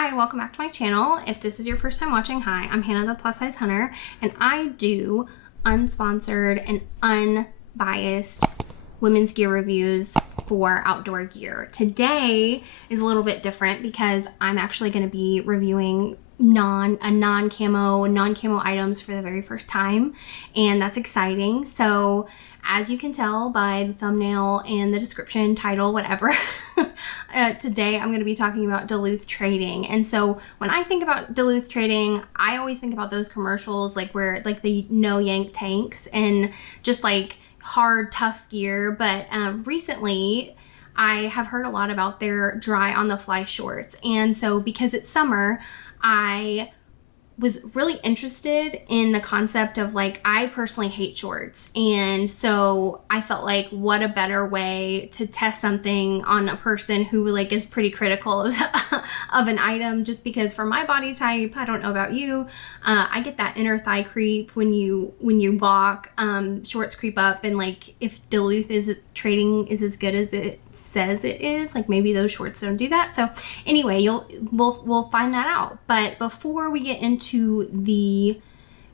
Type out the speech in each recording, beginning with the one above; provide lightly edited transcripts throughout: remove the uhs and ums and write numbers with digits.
Hi, welcome back to my channel. If this is your first time watching, hi, I'm Hannah the Plus Size Hunter, and I do unsponsored and unbiased women's gear reviews for outdoor gear. Today is a little bit different because I'm actually going to be reviewing non-camo items for the very first time, and that's exciting. So as you can tell by the thumbnail and the description, title, whatever, today I'm going to be talking about Duluth Trading. And so when I think about Duluth Trading, I always think about those commercials like where like the no yank tanks and just like hard, tough gear. But recently I have heard a lot about their dry on the fly shorts. And so because it's summer, I was really interested in the concept of, like, I personally hate shorts, and so I felt like what a better way to test something on a person who like is pretty critical of, of an item, just because for my body type, I don't know about you, I get that inner thigh creep when you walk. Shorts creep up, and like if Duluth Trading is as good as it says it is, like maybe those shorts don't do that. So anyway, we'll find that out. But before we get into the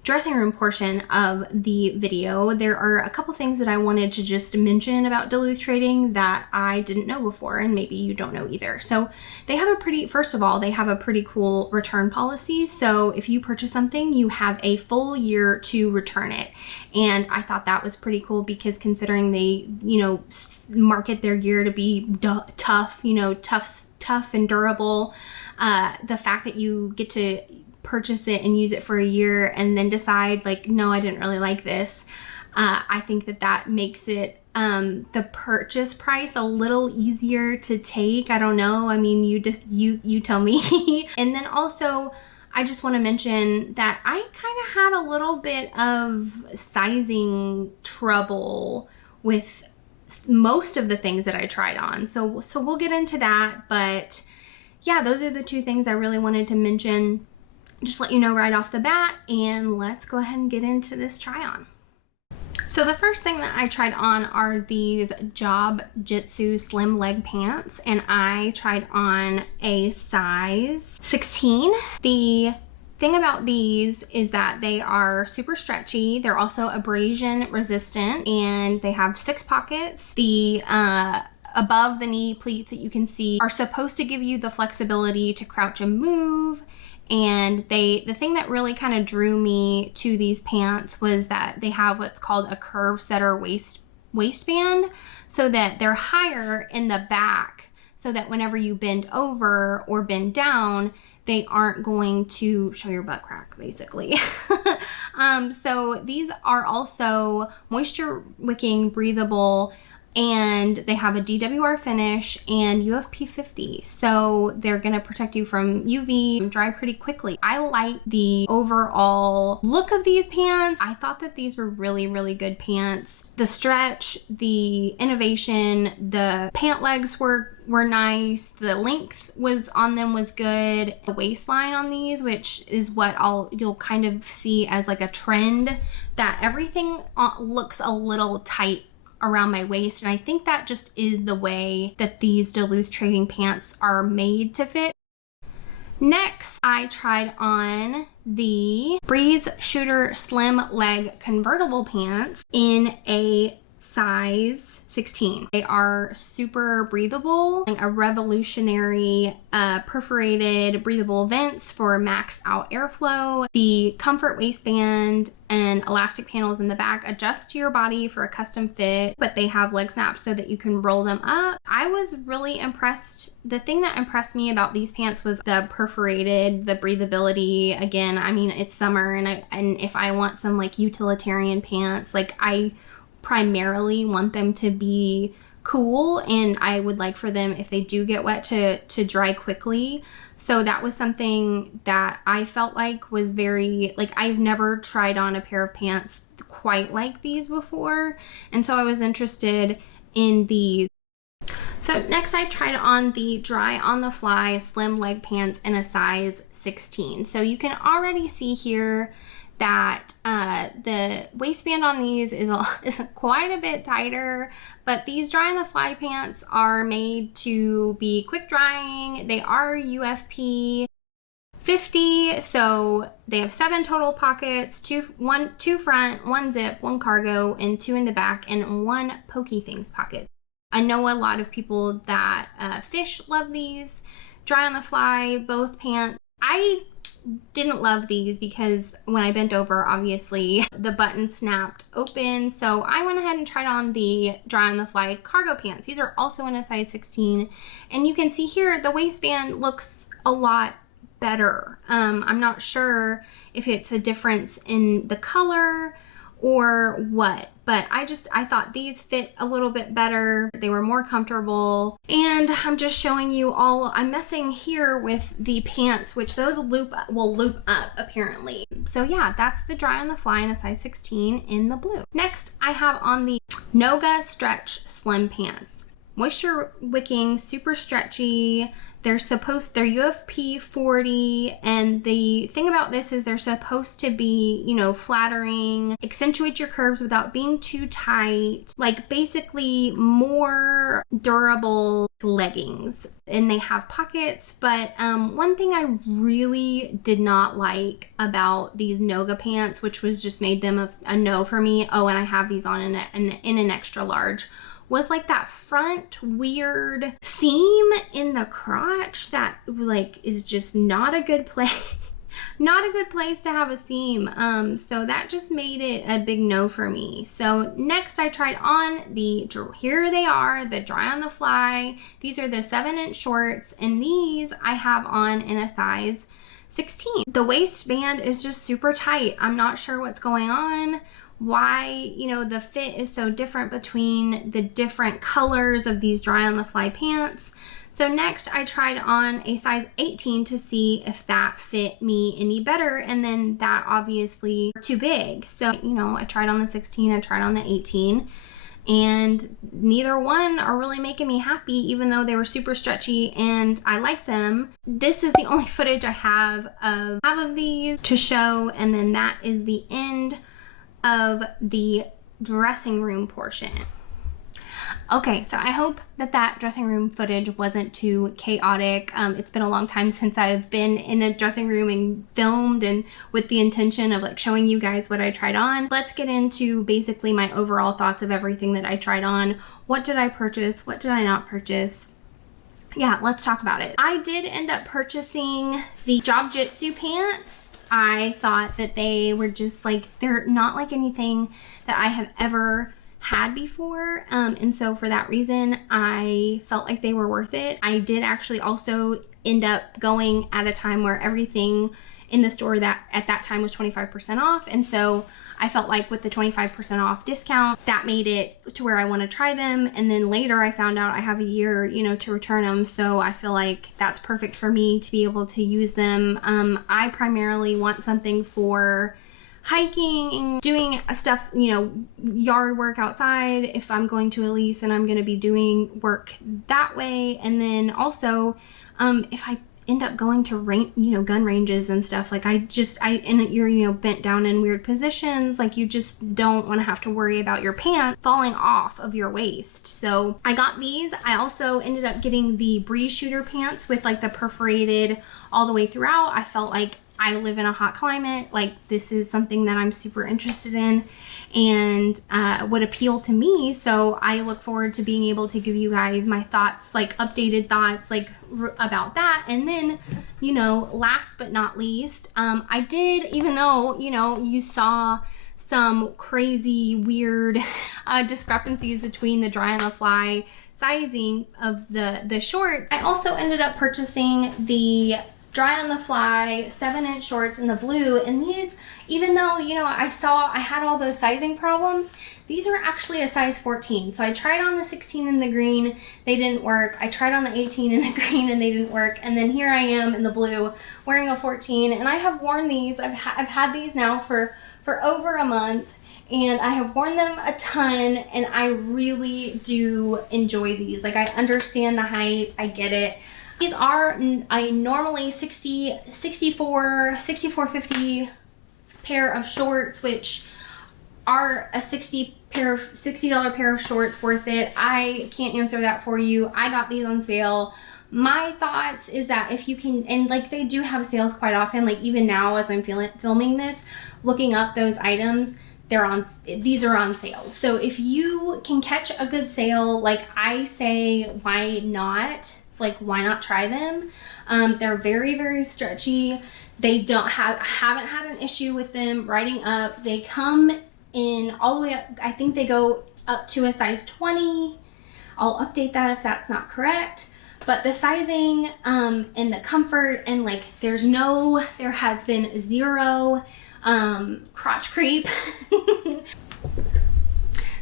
dressing room portion of the video, there are a couple things that I wanted to just mention about Duluth Trading that I didn't know before, and maybe you don't know either. So they have first of all, they have a pretty cool return policy. So if you purchase something, you have a full year to return it. And I thought that was pretty cool because considering they, market their gear to be tough, tough and durable, the fact that you get to purchase it and use it for a year and then decide like, no, I didn't really like this. I think that makes it the purchase price a little easier to take. I don't know. I mean, you tell me. And then also, I just want to mention that I kind of had a little bit of sizing trouble with most of the things that I tried on. So we'll get into that. But yeah, those are the two things I really wanted to mention. Just let you know right off the bat, and let's go ahead and get into this try on. So the first thing that I tried on are these Job-Jitsu slim leg pants, and I tried on a size 16. The thing about these is that they are super stretchy. They're also abrasion resistant, and they have 6 pockets. The above the knee pleats that you can see are supposed to give you the flexibility to crouch and move. And the thing that really kind of drew me to these pants was that they have what's called a curve setter waistband, so that they're higher in the back, so that whenever you bend over or bend down, they aren't going to show your butt crack, basically. So these are also moisture wicking, breathable, and they have a DWR finish and UFP 50. So they're gonna protect you from UV, dry pretty quickly. I like the overall look of these pants. I thought that these were really, really good pants. The stretch, the innovation, the pant legs were nice. The length on them was good. The waistline on these, which is what you'll kind of see as like a trend, that everything looks a little tight around my waist, and I think that just is the way that these Duluth Trading pants are made to fit. Next, I tried on the Breezeshooter slim leg convertible pants in a size 16. They are super breathable, a revolutionary perforated breathable vents for maxed out airflow. The comfort waistband and elastic panels in the back adjust to your body for a custom fit, but they have leg snaps so that you can roll them up. I was really impressed. The thing that impressed me about these pants was the perforated, the breathability. Again, I mean, it's summer, and if I want some like utilitarian pants, like I primarily want them to be cool, and I would like for them, if they do get wet, to dry quickly. So that was something that I felt like was very, like, I've never tried on a pair of pants quite like these before, and so I was interested in these. So next I tried on the dry on the fly slim leg pants in a size 16. So you can already see here that the waistband on these is quite a bit tighter, but these dry on the fly pants are made to be quick drying. They are UFP $50. So they have 7 total pockets, two front, 1 zip, 1 cargo, and 2 in the back, and 1 pokey things pocket. I know a lot of people that fish love these. Dry on the fly, both pants. I didn't love these because when I bent over, obviously the button snapped open. So I went ahead and tried on the dry on the fly cargo pants. These are also in a size 16. And you can see here, the waistband looks a lot better. I'm not sure if it's a difference in the color or what, but I thought these fit a little bit better. They were more comfortable. And I'm just showing you all, I'm messing here with the pants, which those will loop up apparently. So yeah, that's the dry on the fly in a size 16 in the blue. Next, I have on the NOGA stretch slim pants. Moisture wicking, super stretchy. They're UFP 40, and the thing about this is they're supposed to be, you know, flattering, accentuate your curves without being too tight, like basically more durable leggings. And they have pockets, but one thing I really did not like about these NOGA pants, which was just made them a no for me, oh, and I have these on in an extra large, was like that front weird seam in the crotch that like is just not a good place. Not a good place to have a seam. So that just made it a big no for me. So next I tried on here they are, the dry on the fly. These are the 7-inch shorts, and these I have on in a size 16. The waistband is just super tight. I'm not sure what's going on, why, you know, the fit is so different between the different colors of these dry on the fly pants. So next I tried on a size 18 to see if that fit me any better, and then that obviously too big. So, you know, I tried on the 16, I tried on the 18, and neither one are really making me happy, even though they were super stretchy and I like them. This is the only footage I have of these to show, and then that is the end of the dressing room portion. Okay, so I hope that dressing room footage wasn't too chaotic. It's been a long time since I've been in a dressing room and filmed, and with the intention of like showing you guys what I tried on. Let's get into basically my overall thoughts of everything that I tried on. What did I purchase? What did I not purchase? Yeah, let's talk about it. I did end up purchasing the Job-Jitsu Pants. I thought that they were just like, they're not like anything that I have ever had before, and so for that reason I felt like they were worth it. I did actually also end up going at a time where everything in the store that at that time was 25% off, and so I felt like with the 25% off discount, that made it to where I want to try them. And then later I found out I have a year, you know, to return them. So I feel like that's perfect for me to be able to use them. I primarily want something for hiking and doing stuff, you know, yard work outside if I'm going to a lease and I'm going to be doing work that way. And then also, if I end up going to gun ranges and stuff, like and you're, you know, bent down in weird positions, like you just don't want to have to worry about your pants falling off of your waist. So I got these. I also ended up getting the Breezeshooter Pants with like the perforated all the way throughout. I felt like I live in a hot climate, like this is something that I'm super interested in and would appeal to me. So I look forward to being able to give you guys my thoughts, like updated thoughts, like about that. And then, you know, last but not least, I did, even though, you know, you saw some crazy weird discrepancies between the dry on the fly sizing of the shorts, I also ended up purchasing the dry on the fly 7-inch shorts in the blue. And these, even though, you know, I had all those sizing problems, these are actually a size 14. So I tried on the 16 in the green, they didn't work. I tried on the 18 in the green and they didn't work. And then here I am in the blue wearing a 14, and I have worn these. I've had these now for over a month, and I have worn them a ton, and I really do enjoy these. Like, I understand the hype, I get it. These are a normally $64.50 pair of shorts, which are a $60 pair of shorts worth it? I can't answer that for you. I got these on sale. my thoughts is that if you can, and like they do have sales quite often, like even now as I'm filming this, looking up those items, these are on sale. So if you can catch a good sale, like I say, why not? Like, why not try them? They're very, very stretchy. They haven't had an issue with them riding up. They come in all the way up. I think they go up to a size 20. I'll update that if that's not correct. But the sizing and the comfort, and like there has been zero crotch creep.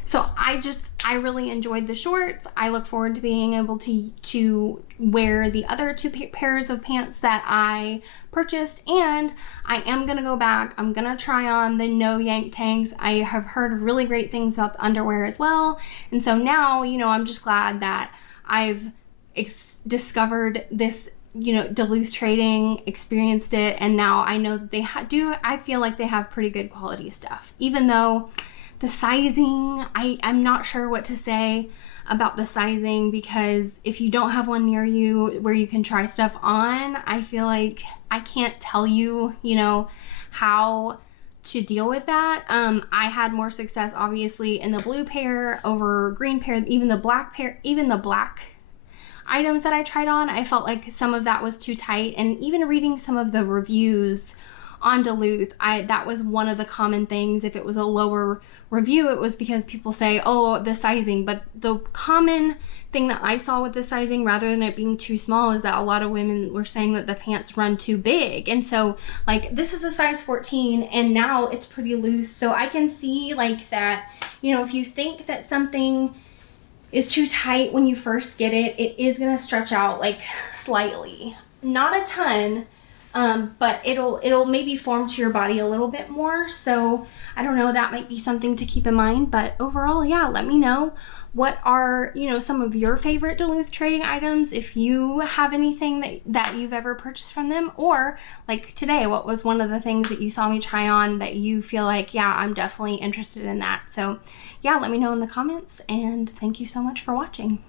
So I really enjoyed the shorts. I look forward to being able to wear the other two pairs of pants that I purchased, and I am gonna go back. I'm gonna try on the no yank tanks. I have heard really great things about the underwear as well, and so now, you know, I'm just glad that I've discovered this, you know, Duluth Trading, experienced it, and now I know that they I feel like they have pretty good quality stuff. Even though the sizing, I'm not sure what to say about the sizing, because if you don't have one near you where you can try stuff on, I feel like I can't tell you, you know, how to deal with that. I had more success obviously in the blue pair over green pair, even the black pair, even the black items that I tried on, I felt like some of that was too tight. And even reading some of the reviews on Duluth, that was one of the common things. If it was a lower review, it was because people say, oh, the sizing. But the common thing that I saw with the sizing, rather than it being too small, is that a lot of women were saying that the pants run too big. And so like this is a size 14 and now it's pretty loose. So I can see like that, you know, if you think that something is too tight when you first get it, it is gonna stretch out like slightly, not a ton, but it'll maybe form to your body a little bit more. So I don't know, that might be something to keep in mind. But overall, yeah, let me know what are, you know, some of your favorite Duluth Trading items, if you have anything that you've ever purchased from them, or like today, what was one of the things that you saw me try on that you feel like, yeah, I'm definitely interested in that. So yeah, let me know in the comments, and thank you so much for watching.